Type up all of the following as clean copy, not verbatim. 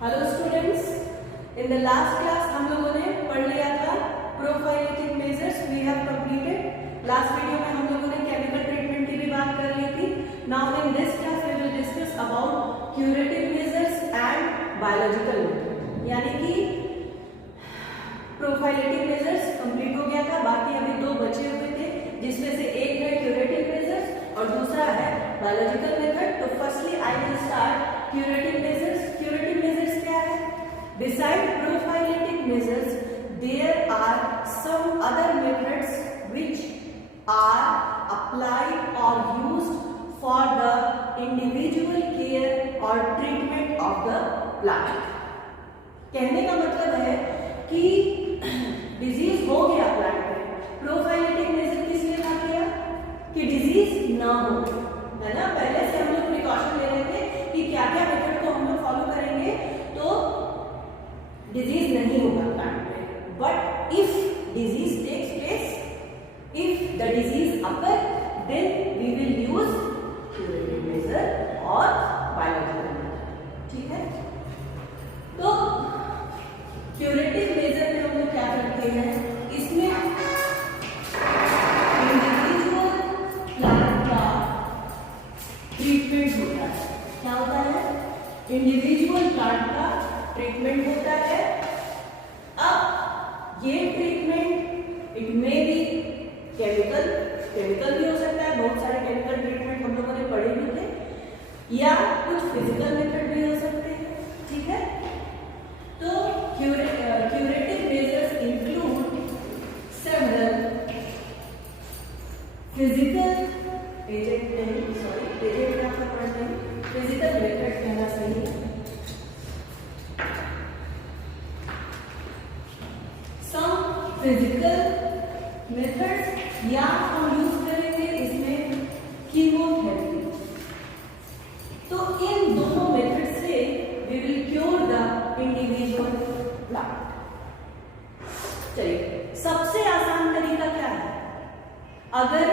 Hello students, in the last class हम लोगों ने पढ़ लिया था prophylactic measures. We have completed. Last video में हम लोगों ने केमिकल ट्रीटमेंट की भी बात कर ली थी। Now in this class we will discuss about curative measures and biological method. यानी कि प्रोफाइलेटिक मेजर्स कंप्लीट हो गया था, बाकी अभी दो बचे हुए थे, जिसमें से एक है क्यूरेटिव मेजर्स और दूसरा है बायोलॉजिकल मेथड। तो firstly I will start curative measures. Curative measures क्या है? Beside prophylactic measures, there are some other methods which are applied or used for the individual care or treatment of the plant. कहने का मतलब है कि disease हो गया plant में, प्रोफाइलेटिक मेजर किस लिए था किया कि डिजीज ना हो, है ना। पहले से हम लोग प्रिकॉशन ले रहे थे कि क्या क्या मेथड को हम लोग फॉलो करेंगे तो डिजीज नहीं होगा प्लांट में। But if disease takes place, if the disease occur, then we will use curative measure और बायोलॉजिकल मेथड। ठीक है, तो क्यूरेटिव मेजर में हम लोग क्या करते हैं, इसमें इंडिविजुअल प्लांट का ट्रीटमेंट होता है। क्या होता है? इंडिविजुअल प्लांट का ट्रीटमेंट होता है। अब ये treatment it may be chemical भी हो सकता है, बहुत सारे केमिकल ट्रीटमेंट हम लोगों ने पढ़े भी थे, या कुछ फिजिकल मेथड भी हो सकते हैं। ठीक है, तो curative measures include several physical physical method कहना सही है। फिजिकल मेथड्स या हम यूज करेंगे इसमें कीमोथेरेपी। तो इन दोनों मेथड से we will cure the individual plant. चलिए, सबसे आसान तरीका क्या है? अगर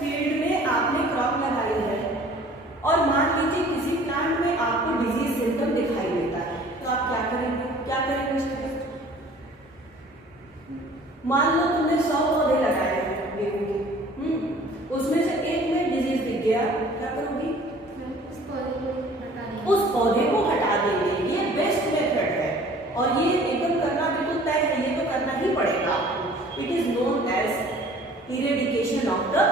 फील्ड में आपने क्रॉप लगाई है और मान लीजिए किसी प्लांट में आपको डिजीज सिम्टम दिखाई देता है, तो आप क्या करेंगे? मान लो तुमने 100 पौधे लगाए हैं गेहूं के, उसमें से एक में डिजीज दिख गया, क्या करोगी? उस पौधे को हटा देंगे। ये बेस्ट मेथड है और ये एकदम करना बिल्कुल तय है, ये तो करना ही पड़ेगा आपको। It is known as eradication of the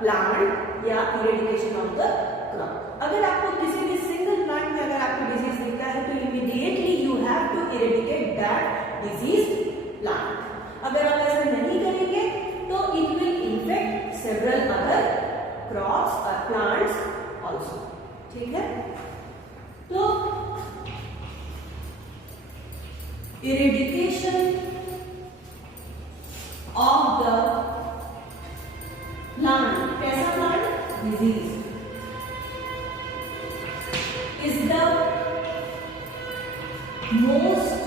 plant या इरेडिकेशन ऑफ द क्रॉप। अगर आपको किसी भी सिंगल प्लांट में अगर आपको डिजीज दिखता है तो immediately you have to eradicate that disease plant. अगर आप ऐसा नहीं करेंगे तो it will infect several other crops और प्लांट्स ऑल्सो। ठीक है, तो इरेडिकेशन ऑफ द प्लांट, कैसा plant? Disease is the most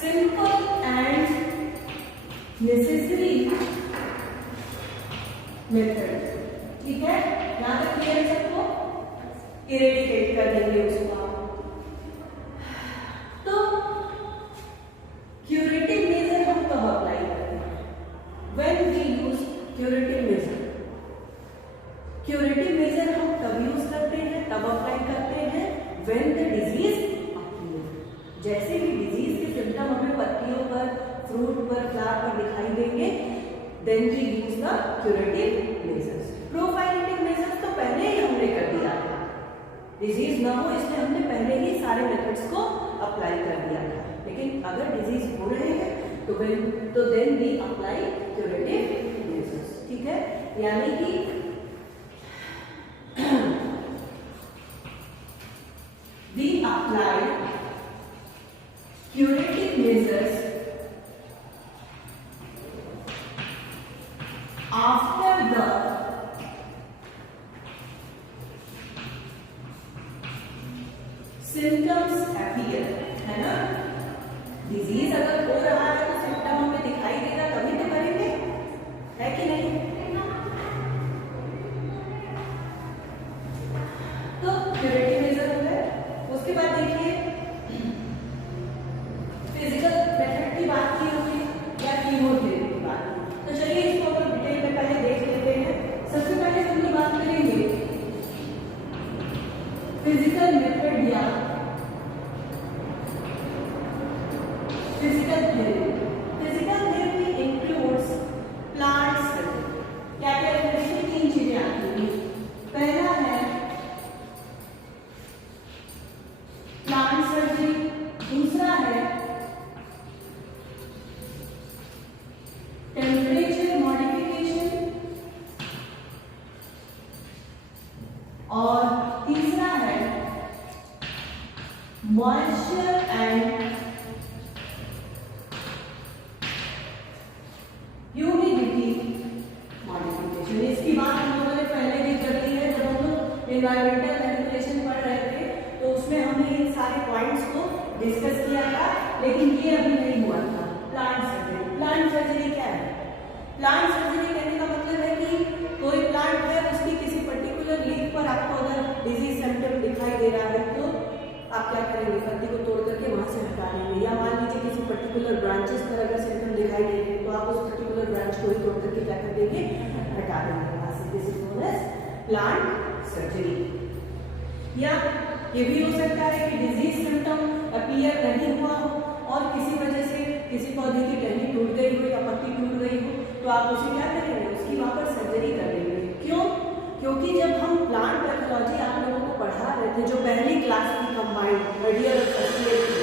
simple and necessary method। ठीक है, यहां तक क्लियर है सबको? इरेडिकेट कर देंगे उसको। तो क्यूरेटिव मेजर हम कब अप्लाई करते हैं? When we use curative measure. Curative measure हम तब यूज करते हैं, तब अप्लाई करते हैं व्हेन द डिजीज, जैसे ही डिजीज के सिम्टम हमें पत्तियों पर, फ्रूट पर, फ्लावर पर दिखाई देंगे, then we use the curative measures. Prophylactic measures तो पहले ही हमने कर दिया था, डिजीज ना हो इसलिए हमने पहले ही सारे मेथड्स को अप्लाई कर दिया था। लेकिन अगर डिजीज हो रहे हैं तो then we apply curative measures. ठीक है, यानी कि we apply curative measures after the symptoms appear, है ना। डिजीज अगर हो रहा है तो सिम्टम हमें दिखाई देगा तभी तो करेंगे, है कि नहीं? तो क्यूरेटिव मेजर हो गए। उसके फिजिकल मेथड या physical therapy. Physical therapy includes plant surgery. क्या क्या इसमें तीन चीजें आती हैं। पहला है प्लांट सर्जरी, दूसरा है टेम्परेचर मॉडिफिकेशन और तीसरा है मॉइस्चर एंड ह्यूमिडिटी मॉडिफिकेशन। इसकी बात हम लोगों ने पहले भी कर ली है, जब हम लोग एनवायरमेंटल मैनिपुलेशन पढ़ रहे थे तो उसमें हमने इन सारे पॉइंट्स को डिस्कस किया था, लेकिन ये अभी नहीं हुआ था। Plant surgery. प्लांट सर्जरी क्या है? प्लांट सर्जरी कहने का मतलब है कि कोई प्लांट है, उसकी किसी पर्टिकुलर लीफ पर आपको अगर डिजीज सिम्टम दिखाई दे रहा है तो आप क्या करेंगे? पत्ती को तोड़ करके वहां से हटा देंगे, या मान लीजिए किसी पर्टिकुलर ब्रांचेस पर अगर सिम्टम दिखाई दे रहे हैं तो आप उस पर्टिकुलर ब्रांच को ही तोड़ करके क्या कर देंगे? हटा देंगे वहां से। This is known as plant surgery. या ये भी हो सकता है कि डिजीज सिम्टम अपीयर नहीं हुआ हो और किसी वजह से किसी पौधे की टहनी टूट गई हो या पत्ती टूट गई हो तो आप उसे क्या करेंगे? उसकी वहां पर सर्जरी कर लेंगे। क्यों? क्योंकि जब हम प्लांट पैथोलॉजी आप लोगों को पढ़ा रहे थे, जो पहली क्लास की कंबाइंड थर्ड ईयर और फर्स्ट ईयर की,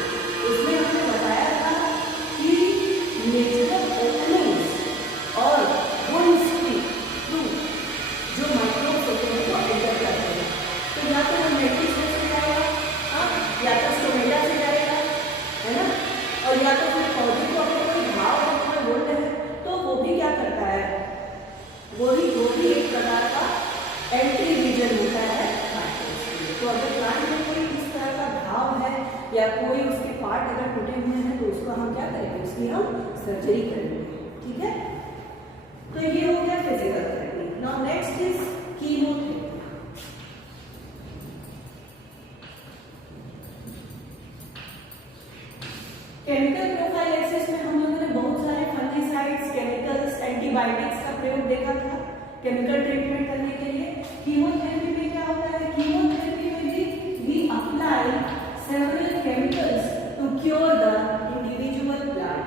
उसमें हमने बताया था कि नेचुरल ओपनिंग्स और वुंड्स की थ्रू जो माइक्रोब्स होते हैं वो एंटर करते हैं। तो या तो वो नेटिव से जाएगा, या तो स्टोमेटा से जाएगा, है ना, और या तो फिर पौधे को अगर कोई घाव और वुंड है तो वो भी क्या करता है? वो भी एक प्रकार का एंट्री रीजन होता है माइक्रोब्स के लिए। तो अगर प्लांट में कोई इस तरह का घाव है या कोई उसके पार्ट अगर टूटे हुए हैं तो उसको हम क्या करेंगे? उसकी हम सर्जरी करेंगे। ठीक है, तो ये हो गया physical therapy. Now next is chemotherapy. Chemical prophylaxis में हम लोगों ने बहुत सारे फंगिसाइड्स, केमिकल्स, एंटीबायोटिक्स का प्रयोग देखा था केमिकल ट्रीटमेंट करने के लिए। कीमोथेरेपी में क्या होता है? कीमोथेरेपी में भी we apply several chemicals to cure the individual plant.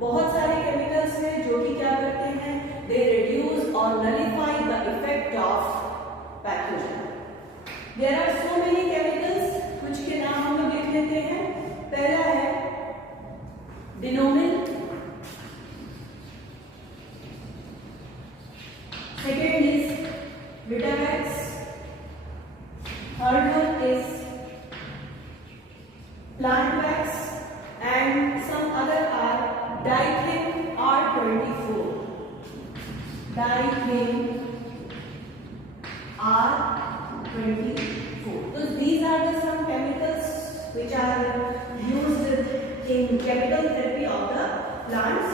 बहुत सारे केमिकल्स हैं जो कि क्या करते हैं? दे रिड्यूस और nullify the effect of pathogen. There are so many chemicals, कुछ के नाम हम लोग लिख लेते हैं। पहला है डिनोमिन, second is Vitamax, third one is plant wax, and some other are Dichin R24, Dichin R24. So these are the some chemicals which are used in chemical therapy of the plants,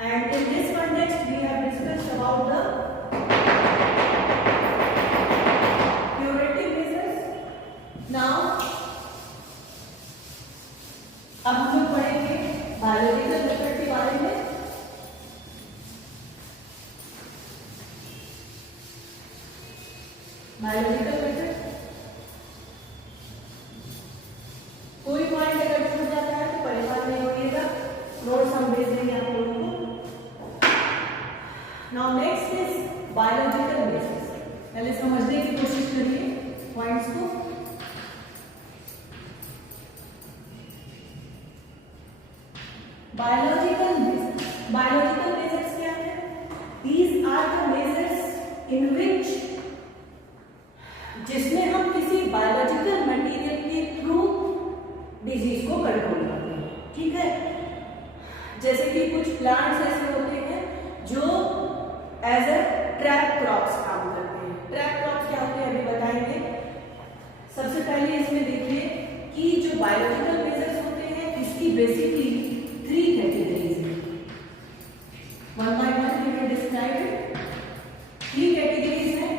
and in this context we have discussed about the now अब हम लोग पढ़ेंगे biological method के बारे में। Biological method कोई point अगर छूट जाता है तो परेशान नहीं होइएगा, नोट्स हम भेज देंगे आप लोगों को। Now next is biological basis. पहले समझने की कोशिश करिए पॉइंट्स को। Biological measures. बायोलॉजिकल मेजर्स क्या है? These are the measures in which, जिसमें हम किसी बायोलॉजिकल मटेरियल के थ्रू डिजीज को कंट्रोल करते हैं। ठीक है, जैसे कि कुछ प्लांट्स ऐसे होते हैं जो एज अ ट्रैप क्रॉप्स काम करते हैं। ट्रैप क्रॉप्स क्या होते हैं अभी बताएंगे। सबसे पहले इसमें देखिए कि जो बायोलॉजिकल मेजर्स होते हैं इसकी बेसिकली 3 categories हैं। One by one we will describe it. 3 categories हैं।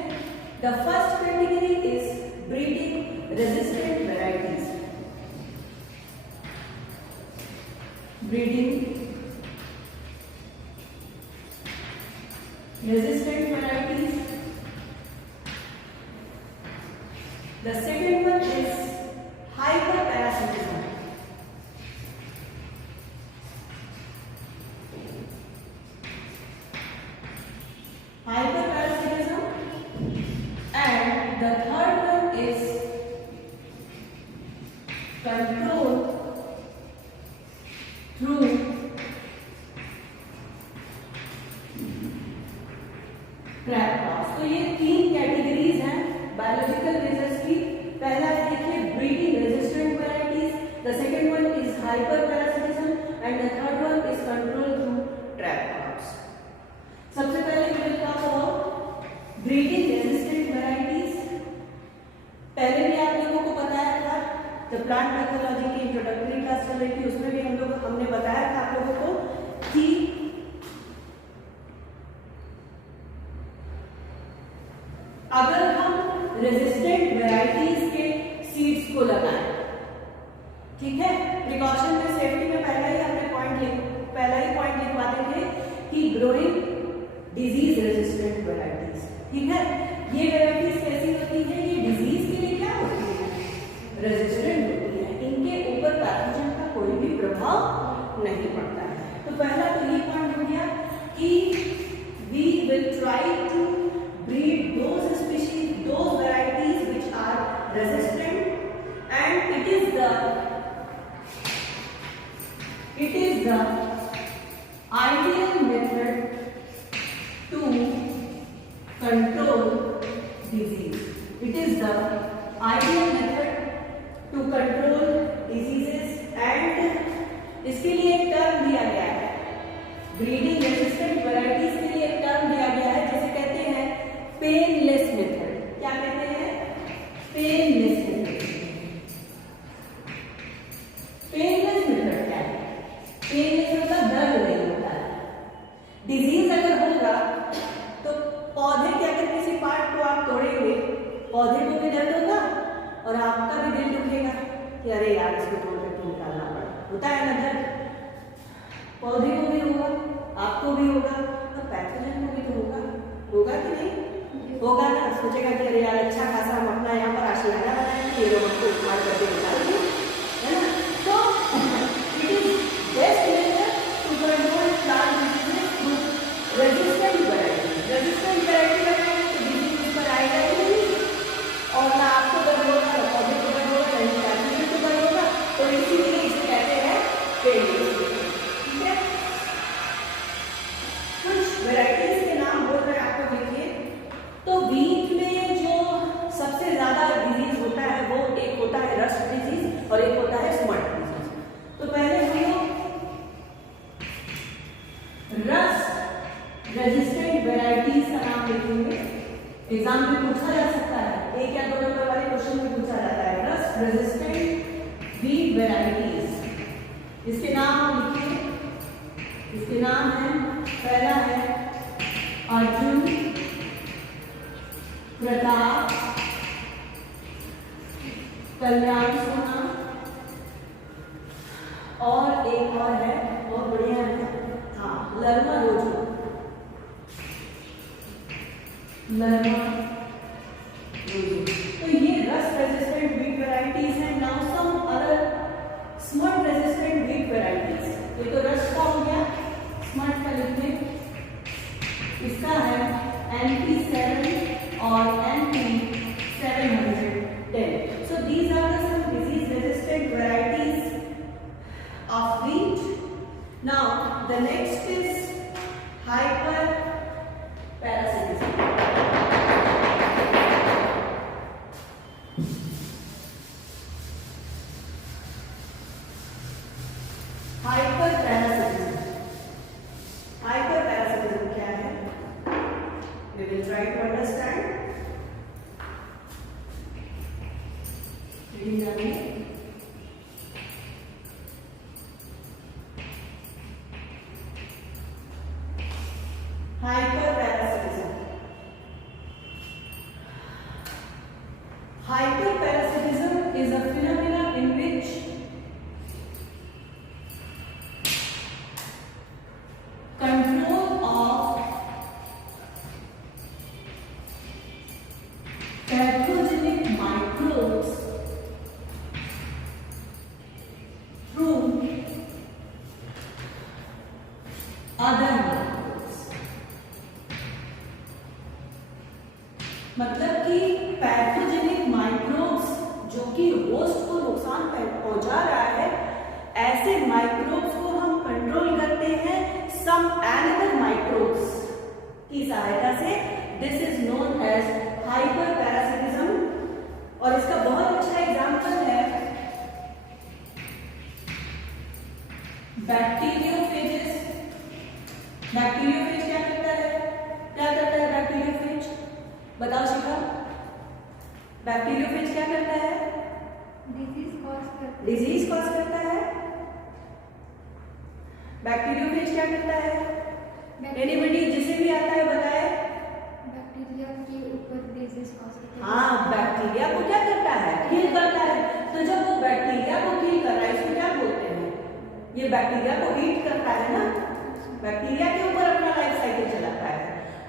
The first category is breeding resistant varieties. Breeding resistant varieties. The second one the third one is control through trap loss. तो ये तीन categories हैं biological measures की। पहला है देखिए breeding resistant varieties, the second one is hyper parasitism and the third one is control through trap loss. सबसे पहले will talk about breeding resistant varieties. पहले भी आप लोगों को बताया था जब प्लांट पैथोलॉजी की इंट्रोडक्टरी क्लास चल रही थी, उसमें भी हमने बताया था आप लोगों को कि अगर हम रेजिस्टेंट वैरायटीज के सीड्स को लगाएं, ठीक है, प्रिकॉशन में सेफ्टी में पहला ही पॉइंट लिखवाते थे कि ग्रोइंग डिजीज रेजिस्टेंट वैरायटीज, ठीक है। ये वैरायटीज कैसी होती है, ये डिजीज के लिए क्या होती है, रेजिस्टेंट होती है, इनके ऊपर पैथोजन का कोई भी प्रभाव नहीं पड़ता है। तो पहला तो ये पॉइंट हो गया कि we will try to breed those species, those varieties which are resistant, and it is the ideal method to control disease. It is the ideal method to control diseases, and इसके लिए एक term दिया गया है, breeding resistant varieties के लिए एक term दिया गया है जिसे कहते हैं पेनलेस मेथड। क्या कहते हैं, पेनलेस मेथड। पेनलेस मेथड क्या है, पेनलेस मतलब दर्द नहीं होता है। डिजीज अगर होगा तो पौधे के अगर किसी पार्ट को आप तोड़ेंगे, पौधे को भी दर्द होगा और आपका भी दिल दुखेगा कि अरे यार इसको तोड़ के निकालना पड़ा, होता है ना दर्द। पौधे को भी होगा, आपको भी होगा, तो पैथोजन को भी तो होगा कि नहीं होगा ना। सोचेगा कि अरे यार अच्छा खासा हम अपना यहाँ पर आशियाना बनाएंगे, ये लोग हमको उखाड़ करके निकालेंगे, है ना। तो it is best method to control plant diseases through resistant variety. Resistant variety लगाएंगे तो डिजीज उस पर आएगा ही नहीं, और ना आपको दर्द होगा, ना पौधे को दर्द होगा, ना पैथोजन को दर्द होगा। तो इसीलिए इसे कहते हैं पेनलेस। ठीक है, कुछ वैरायटीज के नाम बोल रहे हैं आपको, देखिए। तो वीट में जो सबसे ज्यादा डिजीज होता है वो एक होता है रस्ट डिजीज और एक होता है स्मट डिजीज। तो पहले हम लोग रस्ट रेजिस्टेंट वैरायटीज का नाम लिखेंगे। एग्जाम में पूछा जा सकता है, एक या दो नंबर वाले क्वेश्चन में पूछा जाता है रस्ट रेजिस्टेंट वीट वैरायटीज। इसके नाम लिखिए, इसके नाम है, पहला है अर्जुन, प्रताप, कल्याण सोना, और एक और है बहुत बढ़िया है, हाँ, लर्मा रोजो, लर्मा रोजो। तो ये रस्ट रेजिस्टेंट वीट वैरायटीज हैं। Now some other smut resistant wheat varieties. ये तो रस्ट का हो गया, स्मट का लिखिए, इसका है NP7 और NP710. So these are the some disease resistant varieties of wheat. Now the next is hyperparasitism. Hyperparasitism क्या है? We will try to understand. Reading again. Hyperparasitism. Hyperparasitism is a phenomenon in which control of pathogenic microbes through other microbes. मतलब कि pathogenic microbes जो कि host को नुकसान पहुंचा रहा है, ऐसे माइक्रोब्स को हम कंट्रोल करते हैं सम एनिमल माइक्रोब्स की सहायता से। This is known as hyper parasitism. और इसका बहुत अच्छा एग्जांपल है बैक्टीरियोफेजेस। बैक्टीरियोफेज क्या करता है? बैक्टीरियोफेज बताओ शिखा, बैक्टीरियोफेज क्या करता है? डिजीज कॉज करता है। बैक्टीरियोफेज क्या करता है? एनीबडी जिसे भी आता है बताए। बैक्टीरिया के ऊपर डिजीज कॉज करता है। हाँ, बैक्टीरिया को क्या करता है? किल करता है। तो जब वो बैक्टीरिया को किल कर रहा है, इसको क्या बोलते हैं? ये बैक्टीरिया को ईट करता है ना, बैक्टीरिया के ऊपर अपना लाइफ साइकिल चलाता है।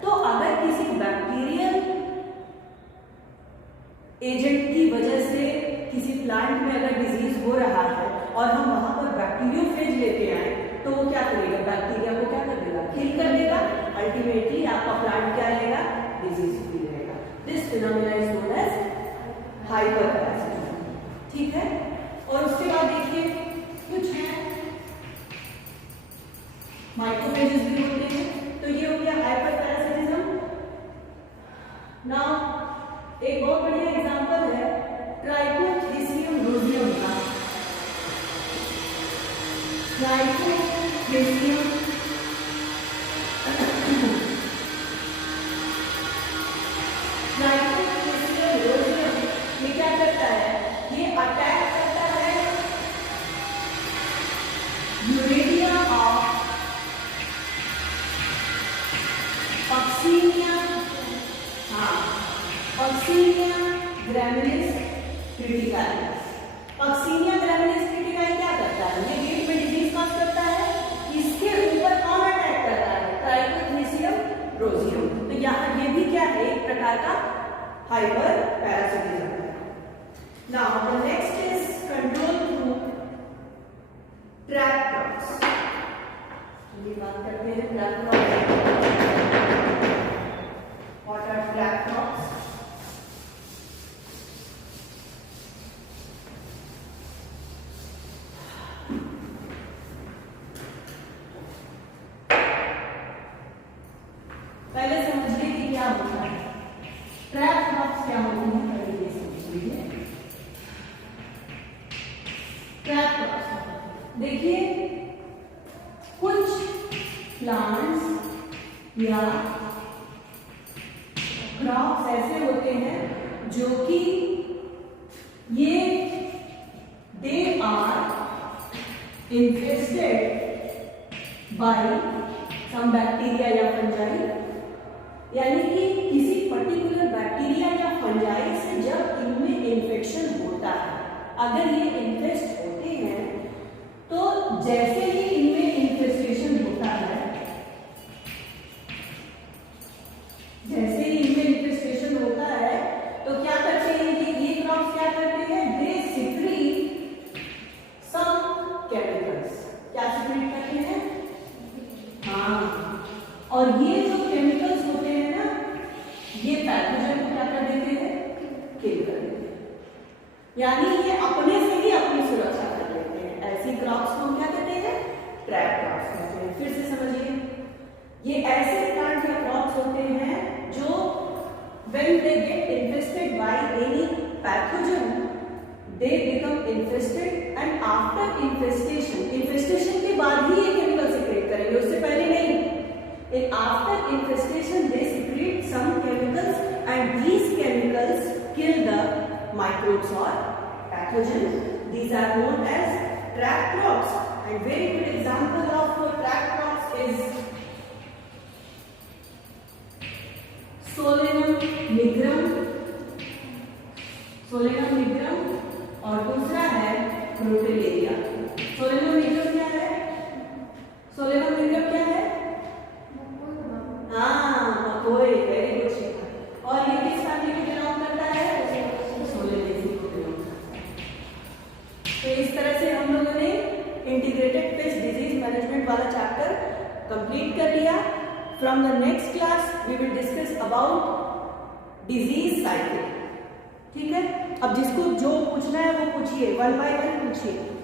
तो अगर किसी बैक्टीरियल एजेंट की वजह से किसी प्लांट में अगर डिजीज हो रहा है और हम वहां पर बैक्टीरियोफेज लेके आए, तो वो क्या करेगा? बैक्टीरिया को क्या कर देगा? किल कर देगा। अल्टीमेटली आपका प्लांट क्या रहेगा? डिजीज फ्री रहेगा। This phenomena is known as hyper parasitism. ठीक है। और उसके बाद देखिए कुछ है माइक्रोफेजेस भी होते हैं। तो ये हो गया हाइपर पैरासिटिज्म। नाउ एक बहुत बढ़िया एग्जांपल है ट्राइकोथेसियम रोजियम का। ट्राइकोथेसियम रोजियम ये क्या करता है? ये अटैक करता है यूरेनिया ऑफ पक्सीनिया। हाँ, पक्सीनिया ग्रैमिनिस क्रिटिकालिस। पक्सीनिया ग्रैमिनिस क्रिटिकालिस क्या करता है? ये वीट में डिजीज कॉज करता है। इसके ऊपर कौन अटैक कर रहा है? ट्राइकोथेसियम रोजियम। तो यहाँ ये भी क्या है? एक प्रकार का hyper parasitism. Now the next is control through trap crops. ये बात करते हैं trap crops. What are trap crops? पहले समझिए कि क्या होता है। ट्रैप क्रॉप्स क्या होती है, पहले ये समझ लीजिए। ट्रैप क्रॉप्स देखिए, कुछ प्लांट्स या क्रॉप्स ऐसे होते हैं जो कि ये they are infested by some bacteria या फंजाई। यानी कि किसी पर्टिकुलर बैक्टीरिया या फंजाई से जब इनमें इन्फेक्शन होता है, अगर ये इन्फेस्ट होते हैं, तो जैसे ही इनमें इन्फेस्टेशन होता है, जैसे ही इनमें इन्फेस्टेशन होता है, तो क्या करते हैं ये क्रॉप्स क्या करते हैं? They secrete some chemicals. क्या सिक्रीट करते हैं? हाँ, और ये जो केमिकल्स होते हैं ना, ये पैथोजन को क्या कर देते हैं? किल कर देते हैं। यानी ये अपने से ही अपनी सुरक्षा कर लेते हैं। ऐसी क्रॉप्स को हम क्या कहते हैं? ट्रैप क्रॉप्स कहते हैं। फिर से समझिए, ये ऐसे प्लांट या क्रॉप्स होते हैं जो when they get infested by any pathogen, they become infested and after infestation के बाद ही ये केमिकल सिक्रेट करेंगे, उससे पहले नहीं। And after infestation they secrete some chemicals and these chemicals kill the microbes or pathogens. These are known as trap crops. And very good example of trap crops is Solanum nigrum, और दूसरा है Crotalaria. Solanum nigrum क्या है? Solanum nigrum क्या है? हाँ, मकोई। Very good शिखा। और ये किस फैमिली को बिलोंग करता है? सोलेनेसी को बिलोंग करता है। तो इस तरह से हम लोगों ने इंटीग्रेटेड पेस्ट डिजीज मैनेजमेंट वाला चैप्टर कंप्लीट कर लिया। From the next class we will discuss about disease cycle. ठीक है, अब जिसको जो पूछना है वो पूछिए, वन बाय वन पूछिए।